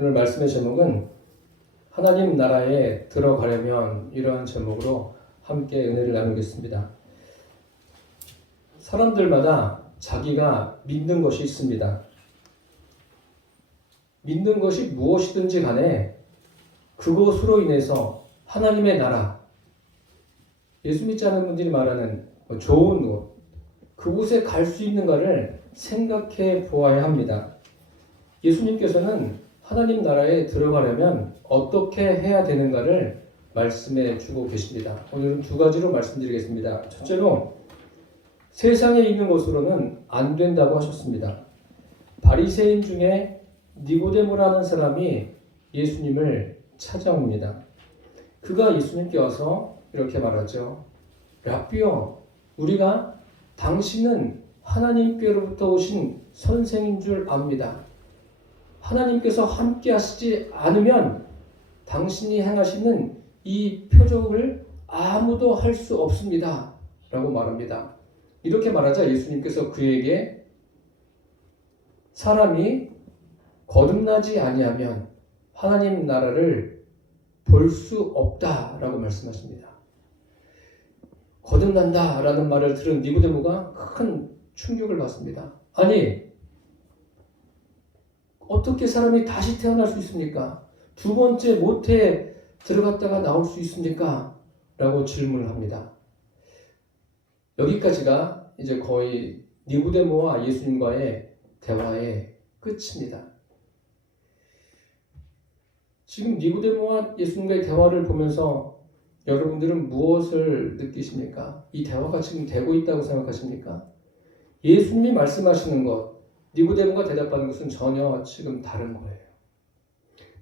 오늘 말씀의 제목은 하나님 나라에 들어가려면, 이러한 제목으로 함께 은혜를 나누겠습니다. 사람들마다 자기가 믿는 것이 있습니다. 믿는 것이 무엇이든지 간에 그것으로 인해서 하나님의 나라, 예수 믿지 않는 분들이 말하는 좋은 곳, 그곳에 갈 수 있는가를 생각해 보아야 합니다. 예수님께서는 하나님 나라에 들어가려면 어떻게 해야 되는가를 말씀해 주고 계십니다. 오늘은 두 가지로 말씀드리겠습니다. 첫째로, 세상에 있는 것으로는 안 된다고 하셨습니다. 바리새인 중에 니고데모라는 사람이 예수님을 찾아옵니다. 그가 예수님께 와서 이렇게 말하죠. 라삐여, 우리가 당신은 하나님께로부터 오신 선생인 줄 압니다. 하나님께서 함께 하시지 않으면 당신이 행하시는 이 표적을 아무도 할 수 없습니다. 라고 말합니다. 이렇게 말하자 예수님께서 그에게 사람이 거듭나지 아니하면 하나님 나라를 볼 수 없다라고 말씀하십니다. 거듭난다라는 말을 들은 니고데모가 큰 충격을 받습니다. 아니, 어떻게 사람이 다시 태어날 수 있습니까? 두 번째 모태에 들어갔다가 나올 수 있습니까? 라고 질문을 합니다. 여기까지가 이제 거의 니고데모와 예수님과의 대화의 끝입니다. 지금 니고데모와 예수님과의 대화를 보면서 여러분들은 무엇을 느끼십니까? 이 대화가 지금 되고 있다고 생각하십니까? 예수님이 말씀하시는 것, 니고데모가 대답하는 것은 전혀 지금 다른 거예요.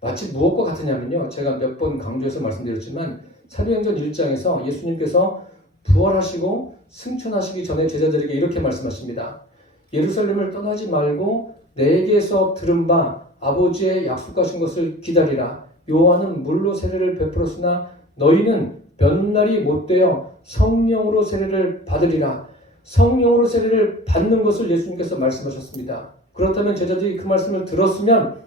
마치 무엇과 같으냐면요. 제가 몇 번 강조해서 말씀드렸지만 사도행전 1장에서 예수님께서 부활하시고 승천하시기 전에 제자들에게 이렇게 말씀하십니다. 예루살렘을 떠나지 말고 내게서 들은 바 아버지의 약속하신 것을 기다리라. 요한은 물로 세례를 베풀었으나 너희는 몇 날이 못되어 성령으로 세례를 받으리라. 성령으로 세례를 받는 것을 예수님께서 말씀하셨습니다. 그렇다면 제자들이 그 말씀을 들었으면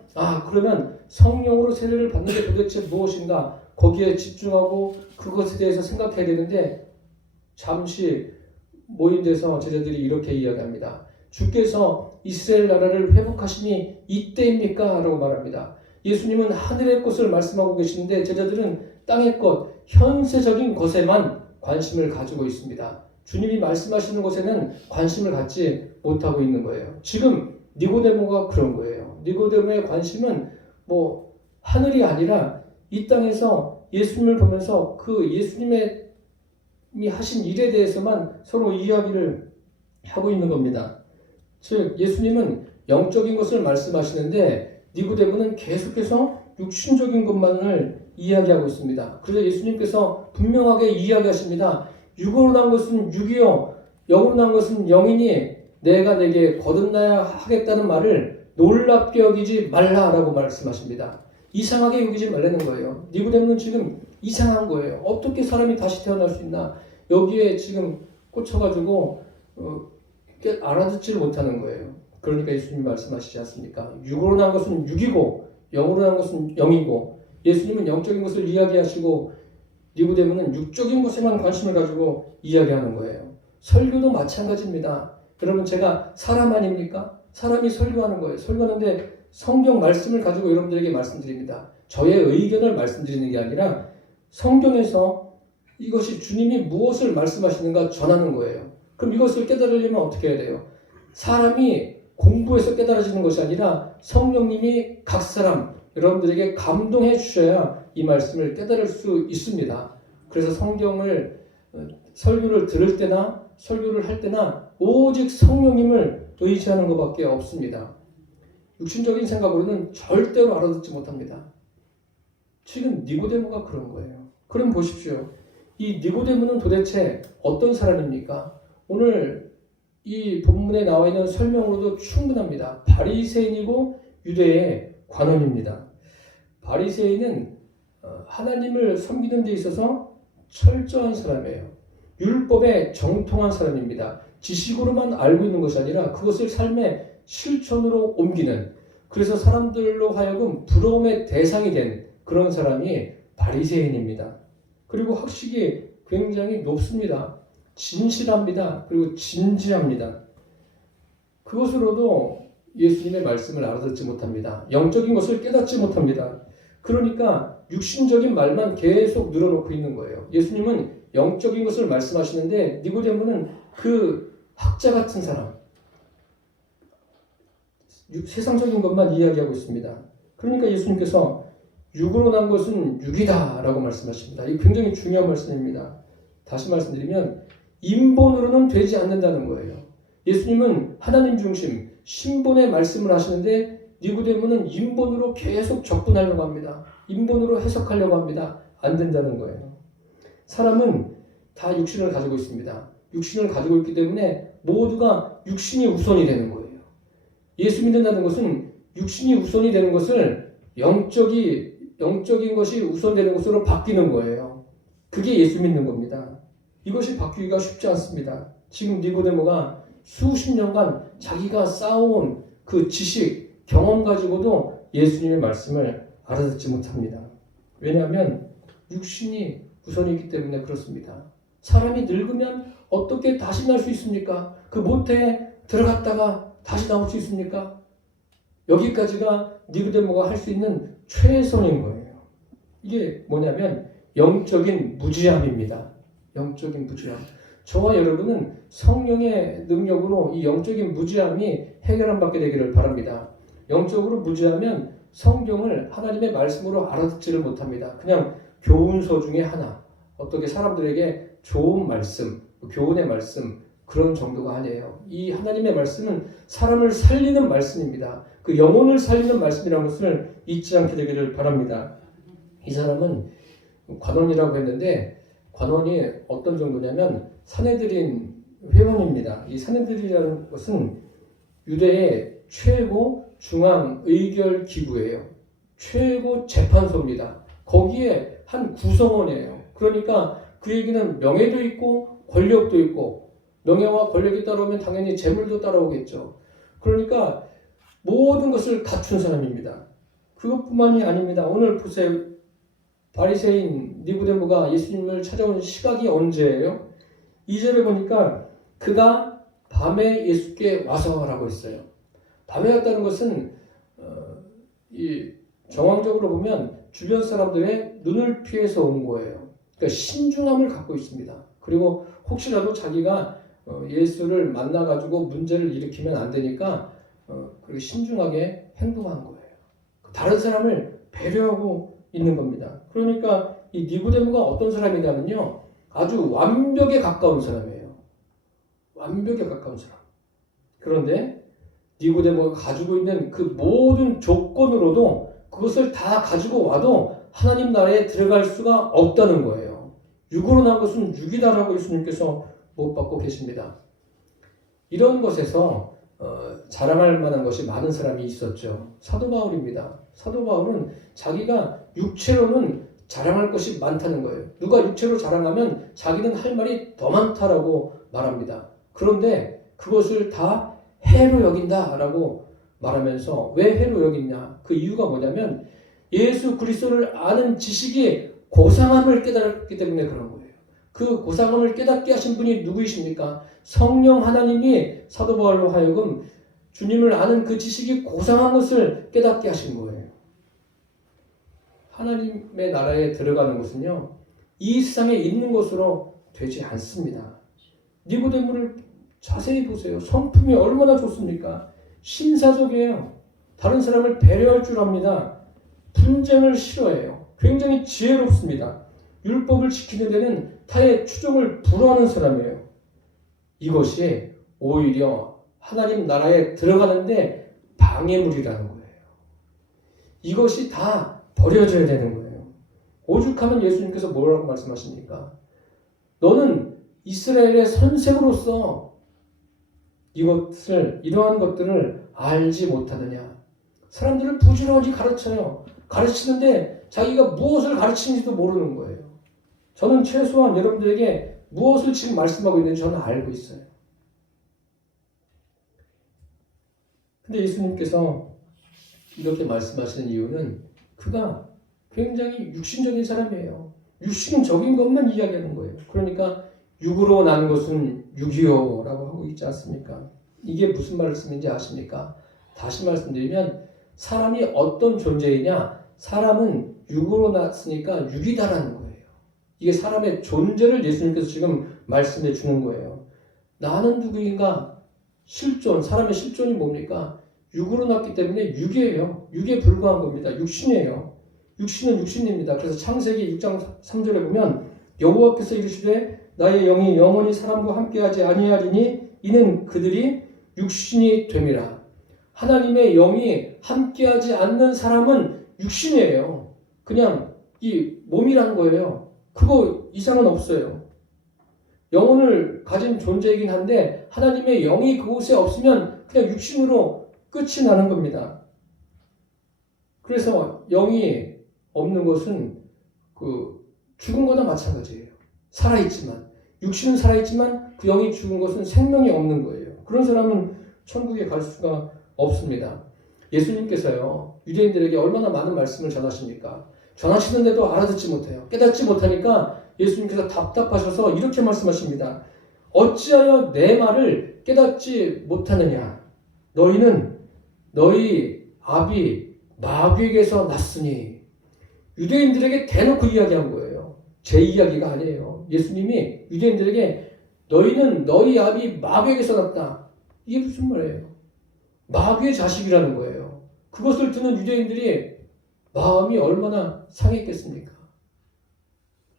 그러면 성령으로 세례를 받는 게 도대체 무엇인가? 거기에 집중하고 그것에 대해서 생각해야 되는데 잠시 모인 데서 제자들이 이렇게 이야기합니다. 주께서 이스라엘 나라를 회복하시니 이때입니까? 라고 말합니다. 예수님은 하늘의 것을 말씀하고 계시는데 제자들은 땅의 것, 현세적인 것에만 관심을 가지고 있습니다. 주님이 말씀하시는 것에는 관심을 갖지 못하고 있는 거예요. 지금 니고데모가 그런 거예요. 니고데모의 관심은 하늘이 아니라 이 땅에서 예수님을 보면서 그 예수님의 하신 일에 대해서만 서로 이야기를 하고 있는 겁니다. 즉 예수님은 영적인 것을 말씀하시는데 니고데모는 계속해서 육신적인 것만을 이야기하고 있습니다. 그래서 예수님께서 분명하게 이야기하십니다. 육으로 난 것은 육이요 영으로 난 것은 영이니 내가 내게 거듭나야 하겠다는 말을 놀랍게 여기지 말라라고 말씀하십니다. 이상하게 여기지 말라는 거예요. 니고데모는 지금 이상한 거예요. 어떻게 사람이 다시 태어날 수 있나? 여기에 지금 꽂혀가지고 알아듣지를 못하는 거예요. 그러니까 예수님이 말씀하시지 않습니까? 육으로 난 것은 육이고 영으로 난 것은 영이고 예수님은 영적인 것을 이야기하시고 니고데모는 육적인 것에만 관심을 가지고 이야기하는 거예요. 설교도 마찬가지입니다. 여러분 제가 사람 아닙니까? 사람이 설교하는 거예요. 설교하는데 성경 말씀을 가지고 여러분들에게 말씀드립니다. 저의 의견을 말씀드리는 게 아니라 성경에서 이것이 주님이 무엇을 말씀하시는가 전하는 거예요. 그럼 이것을 깨달으려면 어떻게 해야 돼요? 사람이 공부해서 깨달아지는 것이 아니라 성령님이 각 사람 여러분들에게 감동해 주셔야 이 말씀을 깨달을 수 있습니다. 그래서 성경을 설교를 들을 때나 설교를 할 때나 오직 성령님을 의지하는 것밖에 없습니다. 육신적인 생각으로는 절대로 알아듣지 못합니다. 지금 니고데모가 그런 거예요. 그럼 보십시오. 이 니고데모는 도대체 어떤 사람입니까? 오늘 이 본문에 나와 있는 설명으로도 충분합니다. 바리새인이고 유대의 관원입니다. 바리새인은 하나님을 섬기는 데 있어서 철저한 사람이에요. 율법에 정통한 사람입니다. 지식으로만 알고 있는 것이 아니라 그것을 삶의 실천으로 옮기는 그래서 사람들로 하여금 부러움의 대상이 된 그런 사람이 바리새인입니다. 그리고 학식이 굉장히 높습니다. 진실합니다. 그리고 진지합니다. 그것으로도 예수님의 말씀을 알아듣지 못합니다. 영적인 것을 깨닫지 못합니다. 그러니까 육신적인 말만 계속 늘어놓고 있는 거예요. 예수님은 영적인 것을 말씀하시는데 니고데모는 그 학자 같은 사람, 세상적인 것만 이야기하고 있습니다. 그러니까 예수님께서 육으로 난 것은 육이다 라고 말씀하십니다. 이 굉장히 중요한 말씀입니다. 다시 말씀드리면 인본으로는 되지 않는다는 거예요. 예수님은 하나님 중심, 신본의 말씀을 하시는데 니고데모는 인본으로 계속 접근하려고 합니다. 인본으로 해석하려고 합니다. 안 된다는 거예요. 사람은 다 육신을 가지고 있습니다. 육신을 가지고 있기 때문에 모두가 육신이 우선이 되는 거예요. 예수 믿는다는 것은 육신이 우선이 되는 것을 영적인 것이 우선되는 것으로 바뀌는 거예요. 그게 예수 믿는 겁니다. 이것이 바뀌기가 쉽지 않습니다. 지금 니고데모가 수십 년간 자기가 쌓아온 그 지식, 경험 가지고도 예수님의 말씀을 알아듣지 못합니다. 왜냐하면 육신이 우선이기 때문에 그렇습니다. 사람이 늙으면 어떻게 다시 날 수 있습니까? 그 모태에 들어갔다가 다시 나올 수 있습니까? 여기까지가 니고데모가 할 수 있는 최선인 거예요. 이게 뭐냐면 영적인 무지함입니다. 영적인 무지함. 저와 여러분은 성령의 능력으로 이 영적인 무지함이 해결 받게 되기를 바랍니다. 영적으로 무지하면 성경을 하나님의 말씀으로 알아듣지를 못합니다. 그냥 교훈서 중에 하나, 어떻게 사람들에게 좋은 말씀, 교훈의 말씀 그런 정도가 아니에요. 이 하나님의 말씀은 사람을 살리는 말씀입니다. 그 영혼을 살리는 말씀이라는 것을 잊지 않게 되기를 바랍니다. 이 사람은 관원이라고 했는데 관원이 어떤 정도냐면 사내들인 회원입니다. 이 사내들이라는 것은 유대의 최고 중앙 의결 기구예요. 최고 재판소입니다. 거기에 한 구성원이에요. 그러니까 그 얘기는 명예도 있고 권력도 있고 명예와 권력이 따라오면 당연히 재물도 따라오겠죠. 그러니까 모든 것을 갖춘 사람입니다. 그것뿐만이 아닙니다. 오늘 보세요. 바리새인 니고데모가 예수님을 찾아온 시각이 언제예요? 2절에 보니까 그가 밤에 예수께 와서라고 했어요. 밤에 왔다는 것은 이 정황적으로 보면 주변 사람들의 눈을 피해서 온 거예요. 그러니까 신중함을 갖고 있습니다. 그리고 혹시라도 자기가 예수를 만나가지고 문제를 일으키면 안 되니까 그렇게 신중하게 행동한 거예요. 다른 사람을 배려하고 있는 겁니다. 그러니까 이 니고데모가 어떤 사람이냐면요, 아주 완벽에 가까운 사람이에요. 완벽에 가까운 사람. 그런데 니고데모가 가지고 있는 그 모든 조건으로도 그것을 다 가지고 와도 하나님 나라에 들어갈 수가 없다는 거예요. 육으로 난 것은 육이다라고 예수님께서 못 받고 계십니다. 이런 것에서 자랑할 만한 것이 많은 사람이 있었죠. 사도 바울입니다. 사도 바울은 자기가 육체로는 자랑할 것이 많다는 거예요. 누가 육체로 자랑하면 자기는 할 말이 더 많다라고 말합니다. 그런데 그것을 다 해로 여긴다라고 말하면서 왜 해로 여기냐? 그 이유가 뭐냐면 예수 그리스도를 아는 지식이 고상함을 깨달았기 때문에 그런 거예요. 그 고상함을 깨닫게 하신 분이 누구이십니까? 성령 하나님이 사도 바울로 하여금 주님을 아는 그 지식이 고상한 것을 깨닫게 하신 거예요. 하나님의 나라에 들어가는 것은요, 이 세상에 있는 것으로 되지 않습니다. 니고데모를 자세히 보세요. 성품이 얼마나 좋습니까? 신사적이에요. 다른 사람을 배려할 줄 압니다. 분쟁을 싫어해요. 굉장히 지혜롭습니다. 율법을 지키는 데는 타의 추종을 불허하는 사람이에요. 이것이 오히려 하나님 나라에 들어가는데 방해물이라는 거예요. 이것이 다 버려져야 되는 거예요. 오죽하면 예수님께서 뭐라고 말씀하십니까? 너는 이스라엘의 선생으로서 이러한 것들을 알지 못하느냐. 사람들을 부지런히 가르쳐요. 가르치는데 자기가 무엇을 가르치는지도 모르는 거예요. 저는 최소한 여러분들에게 무엇을 지금 말씀하고 있는지 저는 알고 있어요. 근데 예수님께서 이렇게 말씀하시는 이유는 그가 굉장히 육신적인 사람이에요. 육신적인 것만 이야기하는 거예요. 그러니까 육으로 난 것은 육이요라고 하고 있지 않습니까? 이게 무슨 말씀인지 아십니까? 다시 말씀드리면 사람이 어떤 존재이냐? 사람은 육으로 났으니까 육이다라는 거예요. 이게 사람의 존재를 예수님께서 지금 말씀해 주는 거예요. 나는 누구인가? 실존, 사람의 실존이 뭡니까? 육으로 났기 때문에 육이에요. 육에 불과한 겁니다. 육신이에요. 육신은 육신입니다. 그래서 창세기 6장 3절에 보면 여호와께서 이르시되 나의 영이 영원히 사람과 함께하지 아니하리니 이는 그들이 육신이 됨이라. 하나님의 영이 함께하지 않는 사람은 육신이에요. 그냥 이 몸이란 거예요. 그거 이상은 없어요. 영혼을 가진 존재이긴 한데 하나님의 영이 그곳에 없으면 그냥 육신으로 끝이 나는 겁니다. 그래서 영이 없는 것은 죽은 거나 마찬가지예요. 살아있지만 육신은 살아있지만 그 영이 죽은 것은 생명이 없는 거예요. 그런 사람은 천국에 갈 수가 없습니다. 예수님께서요 유대인들에게 얼마나 많은 말씀을 전하십니까? 전하시는데도 알아듣지 못해요. 깨닫지 못하니까 예수님께서 답답하셔서 이렇게 말씀하십니다. 어찌하여 내 말을 깨닫지 못하느냐? 너희는 너희 아비 마귀에게서 났으니. 유대인들에게 대놓고 이야기한 거예요. 제 이야기가 아니에요. 예수님이 유대인들에게 너희는 너희 아비 마귀에게서 났다. 이게 무슨 말이에요? 마귀의 자식이라는 거예요. 그것을 듣는 유대인들이 마음이 얼마나 상했겠습니까?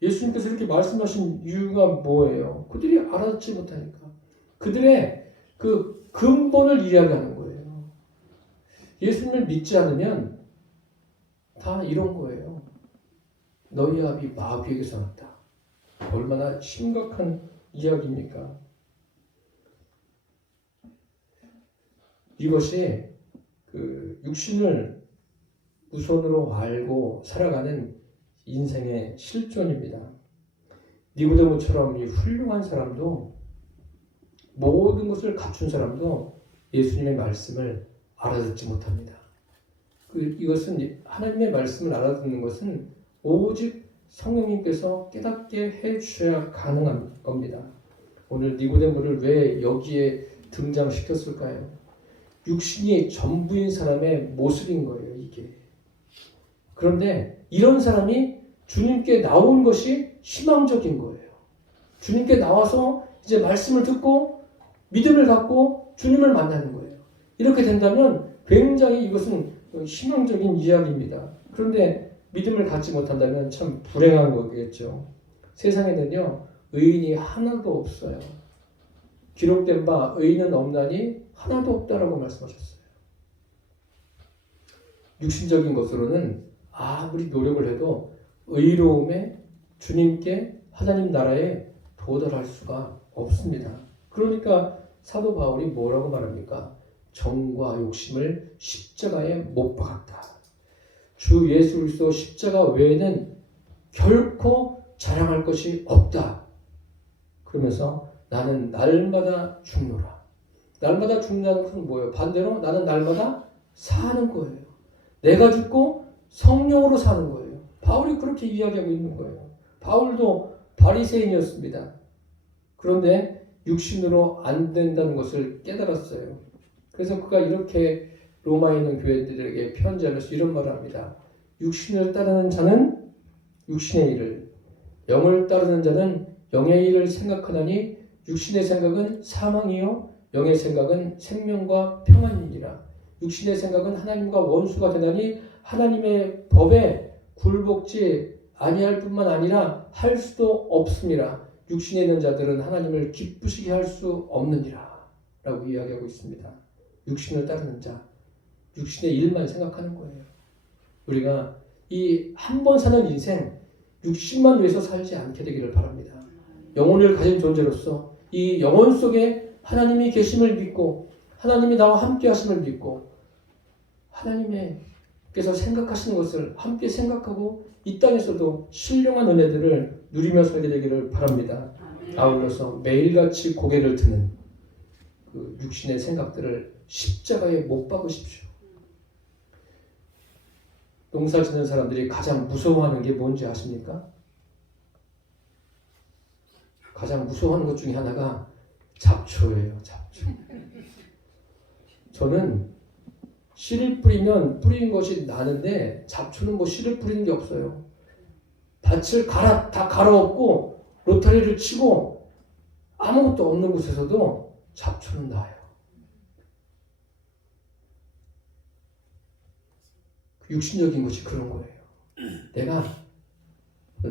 예수님께서 이렇게 말씀하신 이유가 뭐예요? 그들이 알아듣지 못하니까. 그들의 그 근본을 이야기하는 거예요. 예수님을 믿지 않으면 다 이런 거예요. 너희 아비 마귀에게서 났다. 얼마나 심각한 이야기입니까? 이것이 육신을 우선으로 알고 살아가는 인생의 실존입니다. 니고데모처럼 이 훌륭한 사람도 모든 것을 갖춘 사람도 예수님의 말씀을 알아듣지 못합니다. 이것은 하나님의 말씀을 알아듣는 것은 오직 성령님께서 깨닫게 해주셔야 가능한 겁니다. 오늘 니고데모를 왜 여기에 등장시켰을까요? 육신이 전부인 사람의 모습인 거예요, 이게. 그런데 이런 사람이 주님께 나온 것이 희망적인 거예요. 주님께 나와서 이제 말씀을 듣고 믿음을 갖고 주님을 만나는 거예요. 이렇게 된다면 굉장히 이것은 희망적인 이야기입니다. 그런데 믿음을 갖지 못한다면 참 불행한 거겠죠. 세상에는요, 의인이 하나도 없어요. 기록된 바 의인은 없나니 하나도 없다라고 말씀하셨어요. 육신적인 것으로는 아무리 노력을 해도 의로움에 주님께 하나님 나라에 도달할 수가 없습니다. 그러니까 사도 바울이 뭐라고 말합니까? 정과 욕심을 십자가에 못 박았다. 주 예수 그리스도 십자가 외에는 결코 자랑할 것이 없다. 그러면서 나는 날마다 죽노라. 날마다 죽는다는 것은 뭐예요? 반대로 나는 날마다 사는 거예요. 내가 죽고 성령으로 사는 거예요. 바울이 그렇게 이야기하고 있는 거예요. 바울도 바리새인이었습니다. 그런데 육신으로 안 된다는 것을 깨달았어요. 그래서 그가 이렇게 로마에 있는 교회들에게 편지하면서 이런 말을 합니다. 육신을 따르는 자는 육신의 일을, 영을 따르는 자는 영의 일을 생각하나니 육신의 생각은 사망이요 영의 생각은 생명과 평안이니라. 육신의 생각은 하나님과 원수가 되나니 하나님의 법에 굴복지 아니할 뿐만 아니라 할 수도 없음이라. 육신에 있는 자들은 하나님을 기쁘시게 할 수 없느니라 라고 이야기하고 있습니다. 육신을 따르는 자, 육신의 일만 생각하는 거예요. 우리가 이 한 번 사는 인생 육신만 위해서 살지 않게 되기를 바랍니다. 영혼을 가진 존재로서 이 영혼 속에 하나님이 계심을 믿고 하나님이 나와 함께 하심을 믿고 하나님께서 생각하시는 것을 함께 생각하고 이 땅에서도 신령한 은혜들을 누리며 살게 되기를 바랍니다. 아울러서 매일같이 고개를 드는 그 육신의 생각들을 십자가에 못 박으십시오. 농사 짓는 사람들이 가장 무서워하는 게 뭔지 아십니까? 가장 무서워하는 것 중에 하나가 잡초예요. 잡초. 저는 씨를 뿌리면 뿌린 것이 나는데 잡초는 뭐 씨를 뿌리는 게 없어요. 밭을 다 갈아엎고 로타리를 치고 아무것도 없는 곳에서도 잡초는 나요. 육신적인 것이 그런 거예요. 내가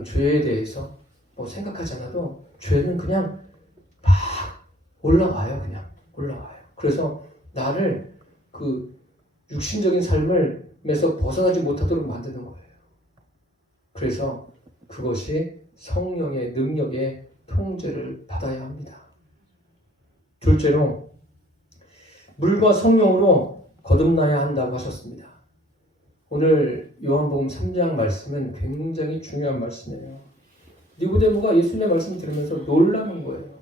죄에 대해서 뭐 생각하지 않아도 죄는 그냥 막 올라와요. 그냥 올라와요. 그래서 나를 그 육신적인 삶에서 벗어나지 못하도록 만드는 거예요. 그래서 그것이 성령의 능력의 통제를 받아야 합니다. 둘째로 물과 성령으로 거듭나야 한다고 하셨습니다. 오늘 요한복음 3장 말씀은 굉장히 중요한 말씀이에요. 니고데모가 예수님의 말씀 들으면서 놀라는 거예요.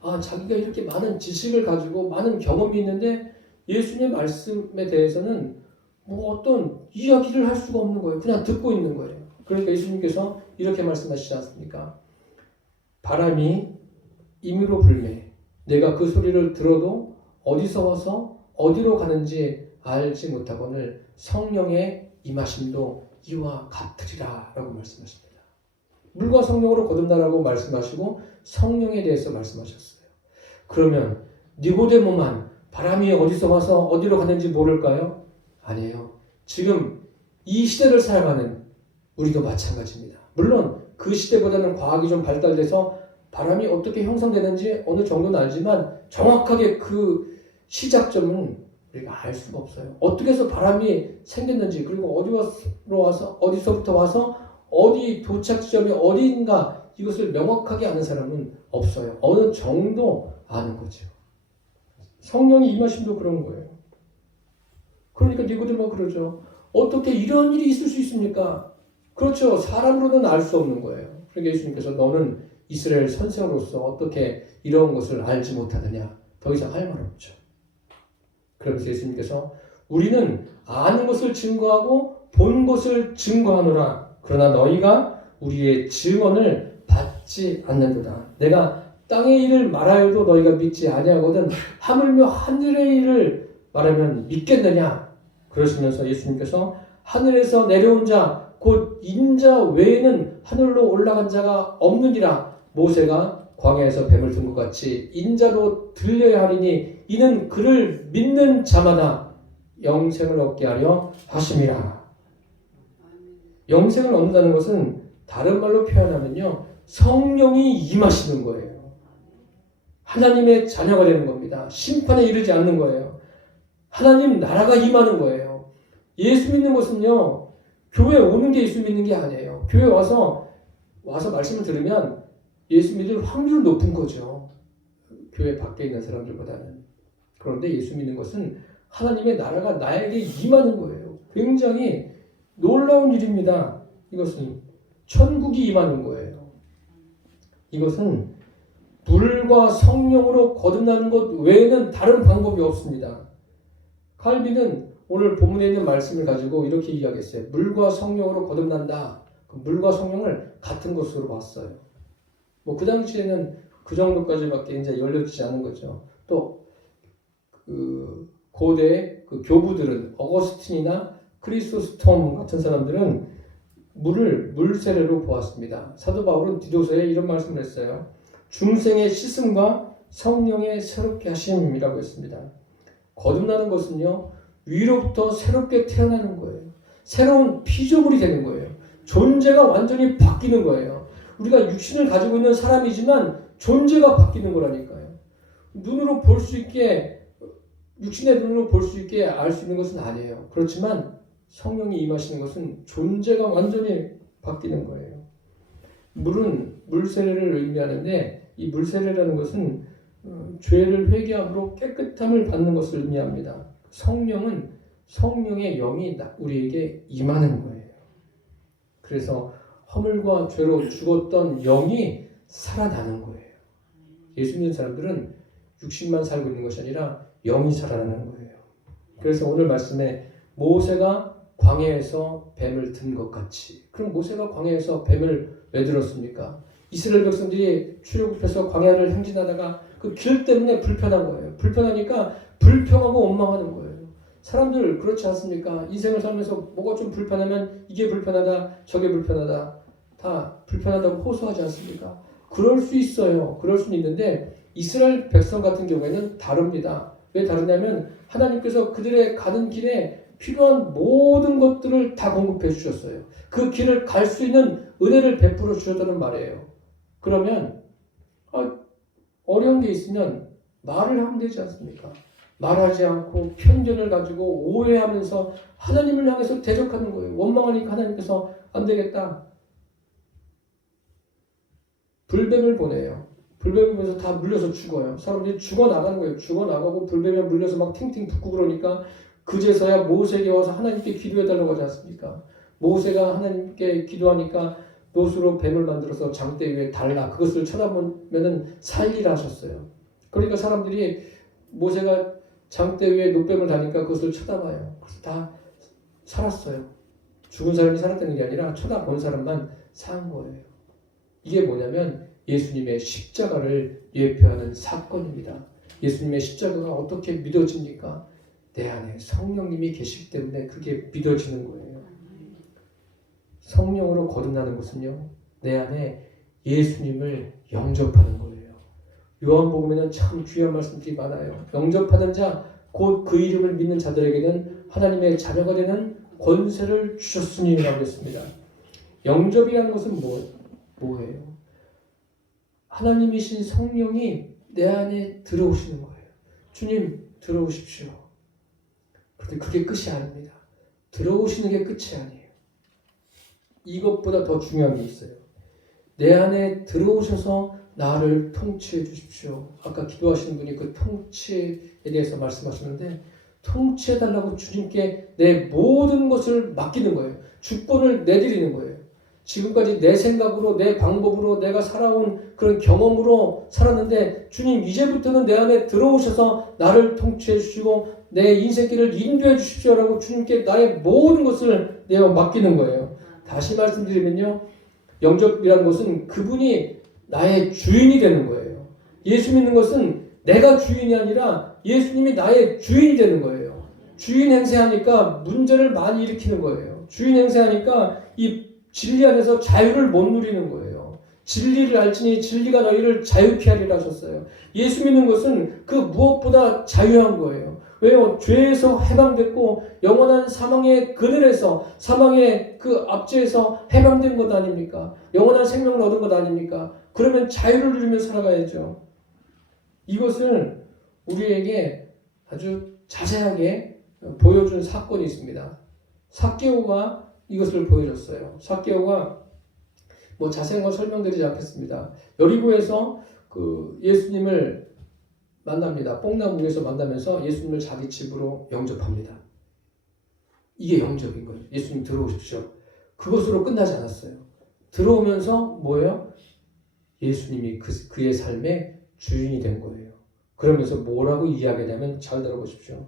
아, 자기가 이렇게 많은 지식을 가지고 많은 경험이 있는데 예수님의 말씀에 대해서는 뭐 어떤 이야기를 할 수가 없는 거예요. 그냥 듣고 있는 거예요. 그러니까 예수님께서 이렇게 말씀하시지 않습니까? 바람이 임의로 불매. 내가 그 소리를 들어도 어디서 와서 어디로 가는지 알지 못하거늘 성령의 임하심도 이와 같으리라 라고 말씀하십니다. 물과 성령으로 거듭나라고 말씀하시고 성령에 대해서 말씀하셨어요. 그러면 니고데모만 바람이 어디서 와서 어디로 가는지 모를까요? 아니에요. 지금 이 시대를 살아가는 우리도 마찬가지입니다. 물론 그 시대보다는 과학이 좀 발달돼서 바람이 어떻게 형성되는지 어느 정도는 알지만 정확하게 그 시작점은 우리가 알 수가 없어요. 어떻게 해서 바람이 생겼는지, 그리고 어디서부터 와서 어디 도착 지점이 어디인가, 이것을 명확하게 아는 사람은 없어요. 어느 정도 아는 거죠. 성령이 임하심도 그런 거예요. 그러니까 니고데모가 그러죠. 어떻게 이런 일이 있을 수 있습니까? 그렇죠. 사람으로는 알 수 없는 거예요. 그러니까 예수님께서 너는 이스라엘 선생으로서 어떻게 이런 것을 알지 못하느냐. 더 이상 할 말 없죠. 그러면서 예수님께서 우리는 아는 것을 증거하고 본 것을 증거하노라. 그러나 너희가 우리의 증언을 받지 않는도다. 내가 땅의 일을 말하여도 너희가 믿지 아니하거든 하물며 하늘의 일을 말하면 믿겠느냐. 그러시면서 예수님께서 하늘에서 내려온 자 곧 인자 외에는 하늘로 올라간 자가 없느니라. 모세가 광야에서 뱀을 든 것 같이 인자로 들려야 하리니 이는 그를 믿는 자마다 영생을 얻게 하려 하심이라. 영생을 얻는다는 것은 다른 말로 표현하면요, 성령이 임하시는 거예요. 하나님의 자녀가 되는 겁니다. 심판에 이르지 않는 거예요. 하나님 나라가 임하는 거예요. 예수 믿는 것은요, 교회 오는 게 예수 믿는 게 아니에요. 교회 와서 말씀을 들으면 예수 믿을 확률은 높은 거죠. 교회 밖에 있는 사람들보다는. 그런데 예수 믿는 것은 하나님의 나라가 나에게 임하는 거예요. 굉장히 놀라운 일입니다. 이것은 천국이 임하는 거예요. 이것은 물과 성령으로 거듭나는 것 외에는 다른 방법이 없습니다. 칼빈은 오늘 본문에 있는 말씀을 가지고 이렇게 이야기했어요. 물과 성령으로 거듭난다. 물과 성령을 같은 것으로 봤어요. 뭐 그 당시에는 그 정도까지밖에 이제 열려지지 않은 거죠. 또 그 고대 그 교부들은 어거스틴이나 크리소스톰 같은 사람들은 물을 물세례로 보았습니다. 사도 바울은 디도서에 이런 말씀을 했어요. 중생의 씻음과 성령의 새롭게 하심이라고 했습니다. 거듭나는 것은요, 위로부터 새롭게 태어나는 거예요. 새로운 피조물이 되는 거예요. 존재가 완전히 바뀌는 거예요. 우리가 육신을 가지고 있는 사람이지만 존재가 바뀌는 거라니까요. 눈으로 볼 수 있게, 육신의 눈으로 볼 수 있게 알 수 있는 것은 아니에요. 그렇지만 성령이 임하시는 것은 존재가 완전히 바뀌는 거예요. 물은 물세례를 의미하는데 이 물세례라는 것은 죄를 회개함으로 깨끗함을 받는 것을 의미합니다. 성령은 성령의 영이 우리에게 임하는 거예요. 그래서 허물과 죄로 죽었던 영이 살아나는 거예요. 예수 믿는 사람들은 육신만 살고 있는 것이 아니라 영이 살아나는 거예요. 그래서 오늘 말씀에 모세가 광야에서 뱀을 든 것 같이. 그럼 모세가 광야에서 뱀을 왜 들었습니까? 이스라엘 백성들이 출애굽해서 광야를 행진하다가 그 길 때문에 불편한 거예요. 불편하니까 불평하고 원망하는 거예요. 사람들 그렇지 않습니까? 인생을 살면서 뭐가 좀 불편하면 이게 불편하다, 저게 불편하다, 다 불편하다고 호소하지 않습니까? 그럴 수 있어요. 그럴 수는 있는데 이스라엘 백성 같은 경우에는 다릅니다. 왜 다르냐면 하나님께서 그들의 가는 길에 필요한 모든 것들을 다 공급해 주셨어요. 그 길을 갈 수 있는 은혜를 베풀어 주셨다는 말이에요. 그러면 어려운 게 있으면 말을 하면 되지 않습니까? 말하지 않고 편견을 가지고 오해하면서 하나님을 향해서 대적하는 거예요. 원망하니까 하나님께서 안 되겠다. 불뱀을 보내요. 불뱀을 보내서 다 물려서 죽어요. 사람들이 죽어나가는 거예요. 죽어나가고 불뱀에 물려서 막 팅팅 붓고 그러니까 그제서야 모세에게 와서 하나님께 기도해달라고 하지 않습니까? 모세가 하나님께 기도하니까 노수로 뱀을 만들어서 장대 위에 달라. 그것을 쳐다보면은 살리라 하셨어요. 그러니까 사람들이 모세가 장대 위에 노뱀을 다니까 그것을 쳐다봐요. 그래서 다 살았어요. 죽은 사람이 살았다는 게 아니라 쳐다본 사람만 산 거예요. 이게 뭐냐면 예수님의 십자가를 예표하는 사건입니다. 예수님의 십자가가 어떻게 믿어집니까? 내 안에 성령님이 계시기 때문에 그게 믿어지는 거예요. 성령으로 거듭나는 것은요, 내 안에 예수님을 영접하는 거예요. 요한복음에는 참 귀한 말씀들이 많아요. 영접하는 자, 곧 그 이름을 믿는 자들에게는 하나님의 자녀가 되는 권세를 주셨으니 라고 했습니다. 영접이라는 것은 뭐예요? 하나님이신 성령이 내 안에 들어오시는 거예요. 주님 들어오십시오. 그런데 그게 끝이 아닙니다. 들어오시는 게 끝이 아니에요. 이것보다 더 중요한 게 있어요. 내 안에 들어오셔서 나를 통치해 주십시오. 아까 기도하시는 분이 그 통치에 대해서 말씀하셨는데 통치해달라고 주님께 내 모든 것을 맡기는 거예요. 주권을 내드리는 거예요. 지금까지 내 생각으로 내 방법으로 내가 살아온 그런 경험으로 살았는데 주님 이제부터는 내 안에 들어오셔서 나를 통치해 주시고 내 인생길을 인도해 주십시오라고 주님께 나의 모든 것을 내어 맡기는 거예요. 다시 말씀드리면요. 영접이라는 것은 그분이 나의 주인이 되는 거예요. 예수 믿는 것은 내가 주인이 아니라 예수님이 나의 주인이 되는 거예요. 주인 행세하니까 문제를 많이 일으키는 거예요. 주인 행세하니까 이 진리 안에서 자유를 못 누리는 거예요. 진리를 알지니 진리가 너희를 자유케 하리라 하셨어요. 예수 믿는 것은 그 무엇보다 자유한 거예요. 왜요? 죄에서 해방됐고 영원한 사망의 그늘에서 사망의 그 압제에서 해방된 것 아닙니까? 영원한 생명을 얻은 것 아닙니까? 그러면 자유를 누리며 살아가야죠. 이것을 우리에게 아주 자세하게 보여준 사건이 있습니다. 삭개오가 이것을 보여줬어요. 삭개오가 자세한 건 설명드리지 않겠습니다. 여리고에서 그 예수님을 만납니다. 뽕나무 위에서 만나면서 예수님을 자기 집으로 영접합니다. 이게 영접인 거예요. 예수님 들어오십시오. 그것으로 끝나지 않았어요. 들어오면서 뭐예요? 예수님이 그의 삶의 주인이 된 거예요. 그러면서 뭐라고 이야기하냐면 잘 들어보십시오.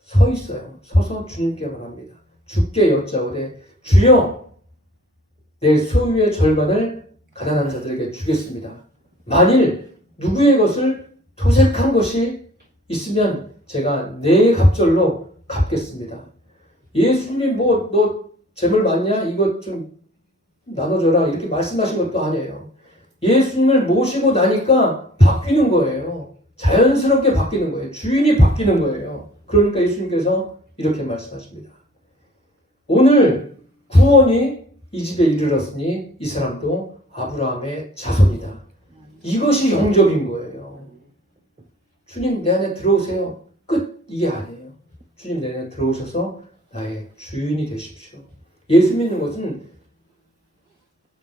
서 있어요. 서서 주님께 말합니다. 주께 여짜오되 주여 내 소유의 절반을 가난한 자들에게 주겠습니다. 만일 누구의 것을 토색한 것이 있으면 제가 내 갑절로 갚겠습니다. 예수님이 너 재물 많냐? 이것 좀 나눠줘라 이렇게 말씀하신 것도 아니에요. 예수님을 모시고 나니까 바뀌는 거예요. 자연스럽게 바뀌는 거예요. 주인이 바뀌는 거예요. 그러니까 예수님께서 이렇게 말씀하십니다. 오늘 구원이 이 집에 이르렀으니 이 사람도 아브라함의 자손이다. 이것이 영접인 거예요. 주님 내 안에 들어오세요. 끝. 이게 아니에요. 주님 내 안에 들어오셔서 나의 주인이 되십시오. 예수 믿는 것은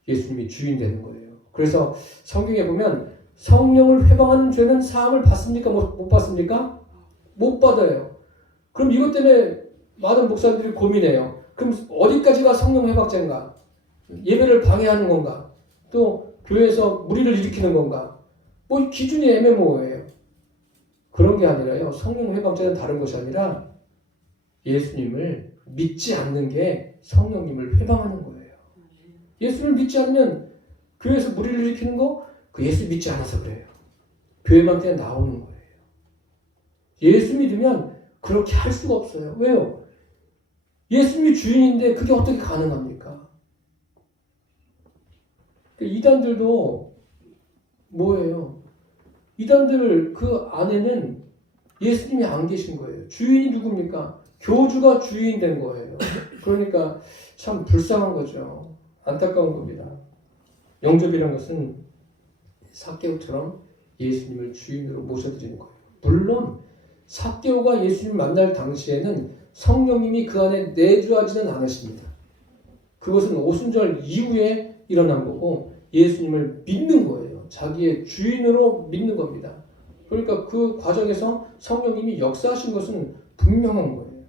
예수님이 주인 되는 거예요. 그래서 성경에 보면 성령을 회방하는 죄는 사함을 받습니까? 못 받습니까? 못 받아요. 그럼 이것 때문에 많은 목사님들이 고민해요. 그럼 어디까지가 성령 회복자인가? 예배를 방해하는 건가? 또 교회에서 무리를 일으키는 건가? 기준이 애매모호해요. 그런 게 아니라요. 성령 회복자는 다른 것이 아니라 예수님을 믿지 않는 게 성령님을 회방하는 거예요. 예수를 믿지 않으면 교회에서 무리를 일으키는 거 그 예수 믿지 않아서 그래요. 교회만 그냥 나오는 거예요. 예수 믿으면 그렇게 할 수가 없어요. 왜요? 예수님이 주인인데 그게 어떻게 가능합니까? 이단들도 뭐예요? 이단들 그 안에는 예수님이 안 계신 거예요. 주인이 누굽니까? 교주가 주인 된 거예요. 그러니까 참 불쌍한 거죠. 안타까운 겁니다. 영접이라는 것은 삭개오처럼 예수님을 주인으로 모셔드리는 거예요. 물론 삭개오가 예수님을 만날 당시에는 성령님이 그 안에 내주하지는 않으십니다. 그것은 오순절 이후에 일어난 거고 예수님을 믿는 거예요. 자기의 주인으로 믿는 겁니다. 그러니까 그 과정에서 성령님이 역사하신 것은 분명한 거예요.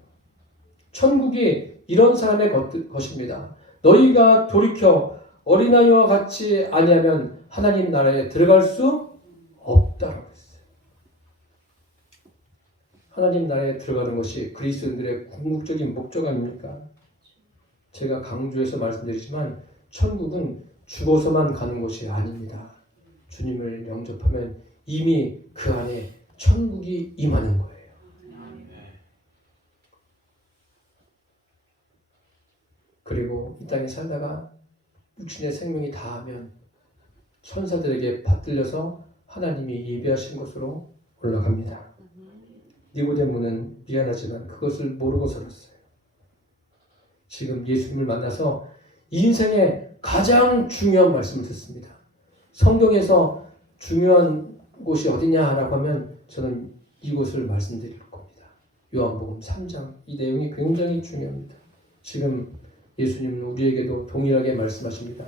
천국이 이런 사람의 것입니다. 너희가 돌이켜 어린아이와 같이 아니하면 하나님 나라에 들어갈 수 없다라고 했어요. 하나님 나라에 들어가는 것이 그리스도인들의 궁극적인 목적 아닙니까? 제가 강조해서 말씀드리지만 천국은 죽어서만 가는 것이 아닙니다. 주님을 영접하면 이미 그 안에 천국이 임하는 거예요. 그리고 이 땅에 살다가 육신의 생명이 다하면 천사들에게 받들려서 하나님이 예비하신 곳으로 올라갑니다. 니고데모는 미안하지만 그것을 모르고 살았어요. 지금 예수님을 만나서 인생의 가장 중요한 말씀을 듣습니다. 성경에서 중요한 곳이 어디냐라고 하면 저는 이곳을 말씀드릴 겁니다. 요한복음 3장. 이 내용이 굉장히 중요합니다. 지금 예수님은 우리에게도 동일하게 말씀하십니다.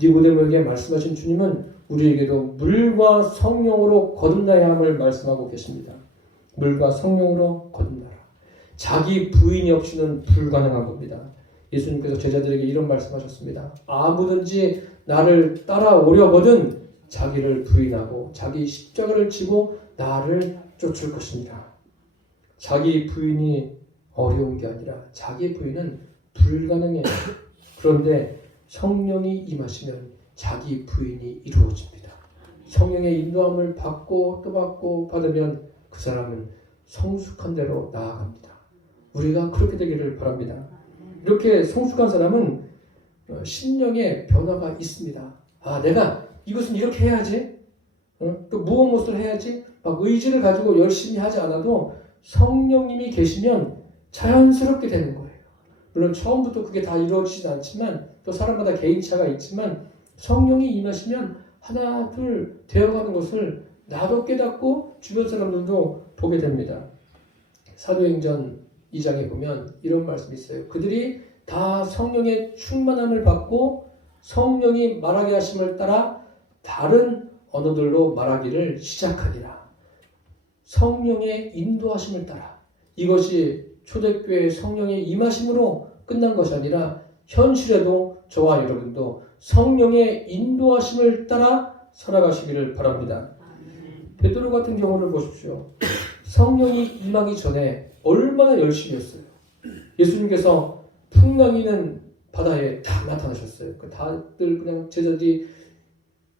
니고데모에게 말씀하신 주님은 우리에게도 물과 성령으로 거듭나야 함을 말씀하고 계십니다. 물과 성령으로 거듭나라. 자기 부인이 없이는 불가능한 겁니다. 예수님께서 제자들에게 이런 말씀하셨습니다. 아무든지 나를 따라오려거든 자기를 부인하고 자기 십자가를 지고 나를 쫓을 것입니다. 자기 부인이 어려운 게 아니라 자기 부인은 불가능해요. 그런데 성령이 임하시면 자기 부인이 이루어집니다. 성령의 인도함을 받고 또 받고 받으면 그 사람은 성숙한 대로 나아갑니다. 우리가 그렇게 되기를 바랍니다. 이렇게 성숙한 사람은 심령의 변화가 있습니다. 아, 내가 이것은 이렇게 해야지. 또 무엇을 해야지. 막 의지를 가지고 열심히 하지 않아도 성령님이 계시면 자연스럽게 되는 거예요. 물론 처음부터 그게 다 이루어지지 않지만 또 사람마다 개인차가 있지만 성령이 임하시면 하나 둘 되어가는 것을 나도 깨닫고 주변 사람들도 보게 됩니다. 사도행전 2장에 보면 이런 말씀이 있어요. 그들이 다 성령의 충만함을 받고 성령이 말하게 하심을 따라 다른 언어들로 말하기를 시작하니라. 성령의 인도하심을 따라. 이것이 초대교회의 성령의 임하심으로 끝난 것이 아니라 현실에도 저와 여러분도 성령의 인도하심을 따라 살아가시기를 바랍니다. 베드로 같은 경우를 보십시오. 성령이 임하기 전에 얼마나 열심히 했어요. 예수님께서 풍랑이는 바다에 다 나타나셨어요. 다들 그냥 제자들이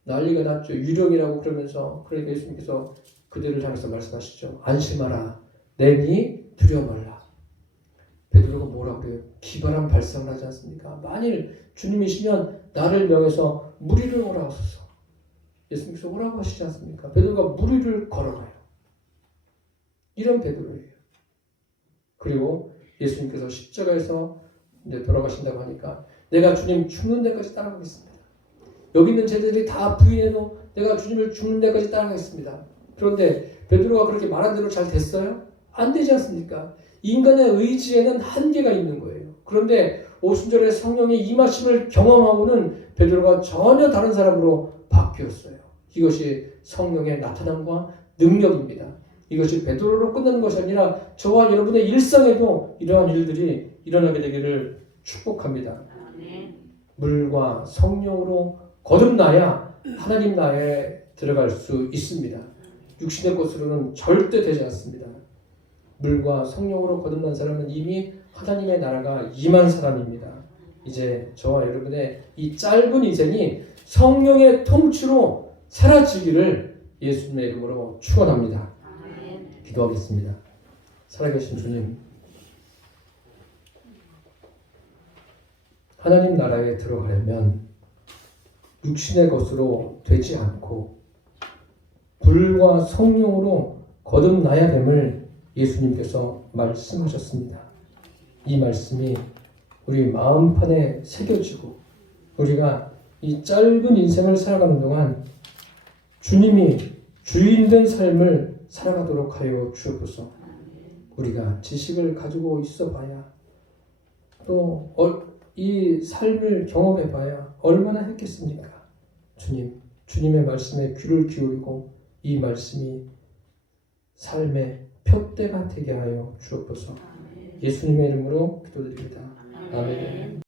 난리가 났죠. 유령이라고 그러면서 그러니까 예수님께서 그들을 향해서 말씀하시죠. 안심하라. 내니 두려워 말라. 베드로가 뭐라고 그래요? 기발한 발상을 하지 않습니까? 만일 주님이시면 나를 명해서 무리를 오라 하소서. 예수님께서 오라고 하시지 않습니까? 베드로가 무리를 걸어가요. 이런 베드로예요. 그리고 예수님께서 십자가에서 이제 돌아가신다고 하니까 내가 주님 죽는 데까지 따라가겠습니다. 여기 있는 제자들이 다 부인해도 내가 주님을 죽는 데까지 따라가겠습니다. 그런데 베드로가 그렇게 말한 대로 잘 됐어요? 안 되지 않습니까? 인간의 의지에는 한계가 있는 거예요. 그런데 오순절에 성령의 임하심을 경험하고는 베드로가 전혀 다른 사람으로 바뀌었어요. 이것이 성령의 나타남과 능력입니다. 이것이 베드로로 끝나는 것이 아니라 저와 여러분의 일상에도 이러한 일들이 일어나게 되기를 축복합니다. 물과 성령으로 거듭나야 하나님 나라에 들어갈 수 있습니다. 육신의 것으로는 절대 되지 않습니다. 물과 성령으로 거듭난 사람은 이미 하나님의 나라가 임한 사람입니다. 이제 저와 여러분의 이 짧은 인생이 성령의 통치로 사라지기를 예수님의 이름으로 축원합니다. 기도하겠습니다. 살아계신 주님, 하나님 나라에 들어가려면 육신의 것으로 되지 않고 불과 성령으로 거듭나야 됨을 예수님께서 말씀하셨습니다. 이 말씀이 우리 마음판에 새겨지고 우리가 이 짧은 인생을 살아가는 동안 주님이 주인된 삶을 살아가도록 하여 주옵소서. 우리가 지식을 가지고 있어 봐야 또 이 삶을 경험해 봐야 얼마나 했겠습니까? 주님의 말씀에 귀를 기울이고 이 말씀이 삶의 표대가 되게 하여 주옵소서. 예수님의 이름으로 기도드립니다. 아멘.